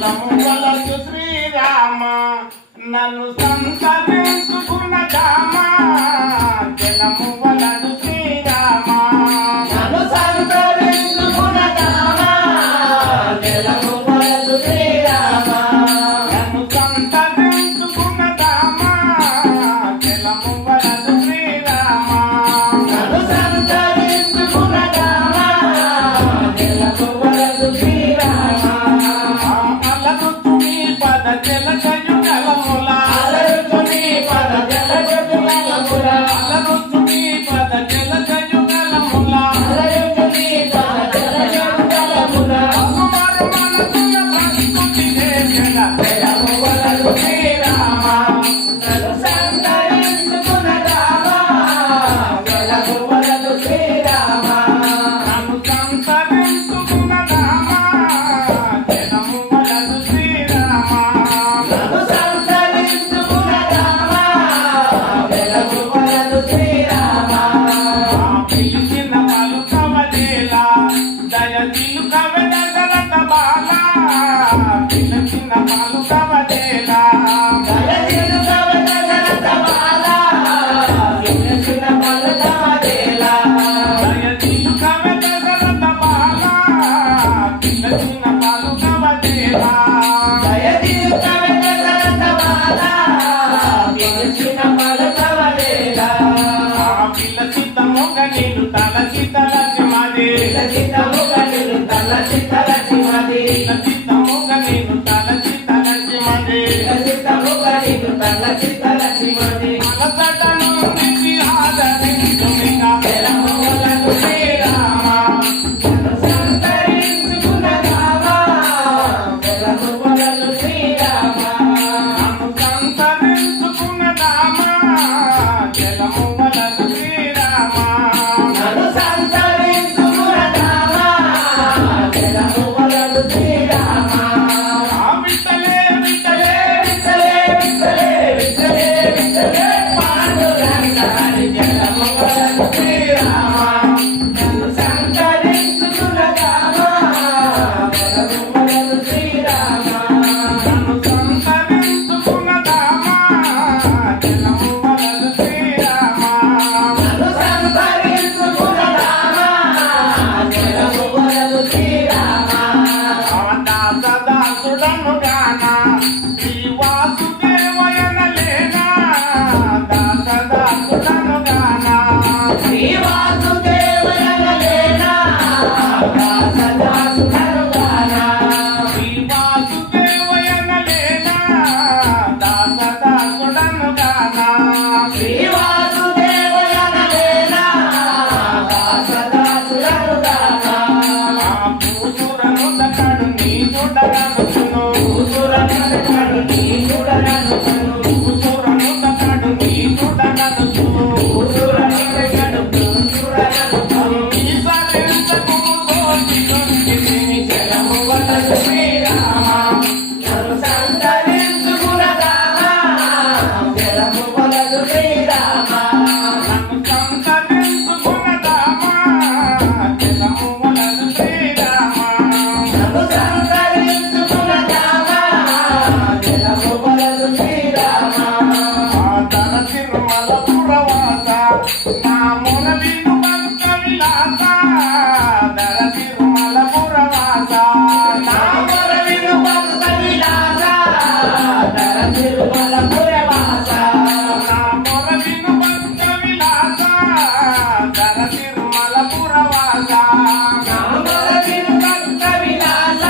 వలదు శ్రీరామ నన్ను సంతరించుకున్న దామ జలము వలదు శ్రీరామ నన్ను సంతరించుకున్న దామ జలము వలదు శ్రీరామ నన్ను సంతరించుకున్న దామ జలము వలదు శ్రీరామ నన్ను సంతరించుకున్న దామ జలము వలదు శ్రీరామ అలరుతుని పద జలజయు జలముల అలరుతుని పద జలజయు జలముల అలరుతుని పద జలజయు జలముల అలరుతుని పద జలజయు జలముల అమ్మవారు మనసుల ప్రస్తుతి చేసిన జలము వలదు శ్రీరామ నన్ను సంతరించుకున్న దామ జలము వలదు శ్రీరామ నన్ను సంతరించుకున్న దామ జలము వలదు శ్రీరామ నన్ను సంతరించుకున్న దామ జలము వలదు శ్రీరామ పిలిచిన పలుకవలేలా దయ తిలుకవె దశరథ బాల పిలిచిన పలుకవలేలా దయచేసి కవచరత బాల వినసిన పలకవదేలా దయ తిలుకవె దశరథ బాల పిలిచిన పలుకవలేలా దయచేసి కవచరత బాల వినసిన పలకవదేలా పిలచిత మొగ నీరు తలచి తలచి మదే చిత్తముగ నిలు తలచి తలచి మది పిలచిత మొగ నీరు తలచి తలచి మదే చిత్తముగ నిలు తలచి తలచి మది మనసటను నిధి ఆదరించునిగా జలము వలదు శ్రీరామ నన్ను సంతరించుకున్న దామ జలము వలదు శ్రీరామ నన్ను సంతరించుకున్న దామ జలము వలదు శ్రీరామ నన్ను సంతరించుకున్న దామ జలము వలదు శ్రీరామ విఠలే విఠలే విఠలే విఠలే విఠలే విఠలే పాండురంగ హరి జలము వలదు శ్రీరామ నన్ను సంతరించుకున్న దామ జలము వలదు శ్రీరామ నన్ను సంతరించుకున్న దామ జలము వలదు శ్రీరామ నన్ను సంతరించుకున్న దామ జలము వలదు శ్రీరామ దాసదాసుడను గాన శ్రీవాసుదేవయనలేనా దాసదాసుడను గాన శ్రీవాసుదేవయనలేనా దాసదాసుడనుగానా శ్రీవాసుదేవయనలేనా దాసదాసుడను గాన శ్రీవాసుదేవయనలేనా దాసదాసుడనుగానా పూసురను దకడు నీ చూడగనుచును కూతురనడు నీ చూడననుచును పూసురను దకడు నీ చూడగనుచును కూతురనడు నీ చూడననుచును ఈ సరించకు తోచి దొరికితిని జలము వలదు శ్రీరామ నన్ను సంతరించుకున్న దామ జలము వలదు శ్రీరామ నన్ను సంతరించుకున్న దామ జలము వలదు శ్రీరామ నన్ను సంతరించుకున్న దామ జలము వలదు శ్రీరామ తన తిరుమల పురవాస నా మున విను భక్త విలాస ధర తిరుమల పురవాస నా మొర విను భక్త విలాస ధర తిరుమల పురవాస నా మున విను భక్త విలాస ధర తిరుమల పురవాస నా మొర విను భక్త విలాస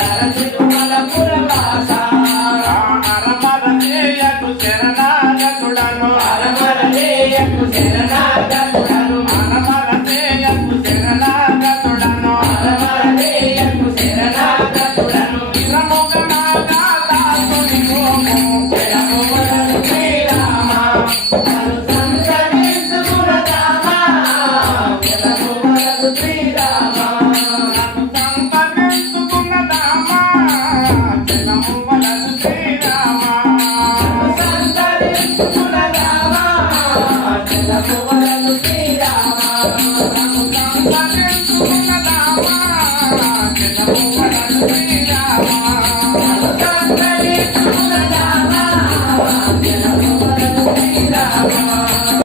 ధర తిరుమల పురవాస అరమర చేయకు శరణాగతుడను అరమరలేయకు శరణాగతుడను అరమర చేయకు శరణాగతుడను అరమరలేయకు శరణాగతుడను విరముగనాగా దాసుని మోము జల శ్రీరామ సంతరించుకున్న